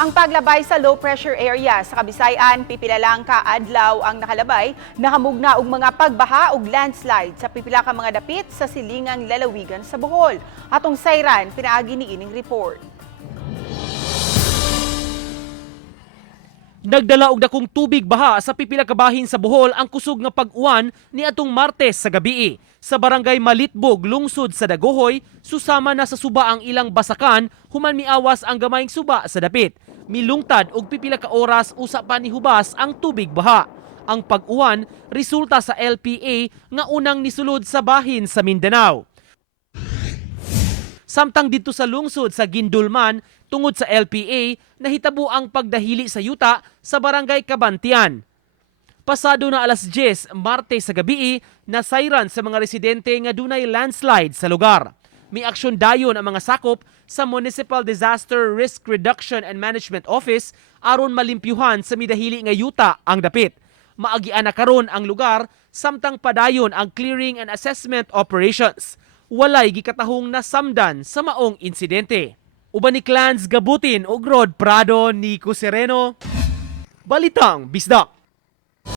Ang paglabay sa low pressure area sa Kabisayan, pipila lang ka adlaw ang nakalabay, nahamugna og mga pagbaha ug landslide sa pipila ka mga dapit sa silingang lalawigan sa Bohol. Atong sayran pinaagi ni ining report. Nagdala og dakong tubig baha sa pipila ka bahin sa Bohol ang kusog nga pag-uwan ni atong Martes sa gabii. Sa barangay Malitbog, lungsod sa Dagohoy, susama na sa suba ang ilang basakan, human miawas ang gamayng suba sa dapit. Milungtad og pipila ka oras usa pa ni hubas ang tubig baha. Ang pag-uwan resulta sa LPA nga unang nisulod sa bahin sa Mindanao. Samtang dito sa lungsod sa Gindulman, tungod sa LPA, nahitabo ang pagdahili sa yuta sa barangay Kabantian. Pasado na alas 10, Martes sa gabii, nasayran sa mga residente nga dunay landslide sa lugar. May aksyon dayon ang mga sakop sa Municipal Disaster Risk Reduction and Management Office aron malimpyuhan sa midahili nga yuta ang dapit. Maagian na karon ang lugar samtang padayon ang clearing and assessment operations. Walay gikatahong nasamdan sa maong insidente. Uban ni Clans Gabutin ug Rod Prado, Nico Sereno, Balitang Bisdak.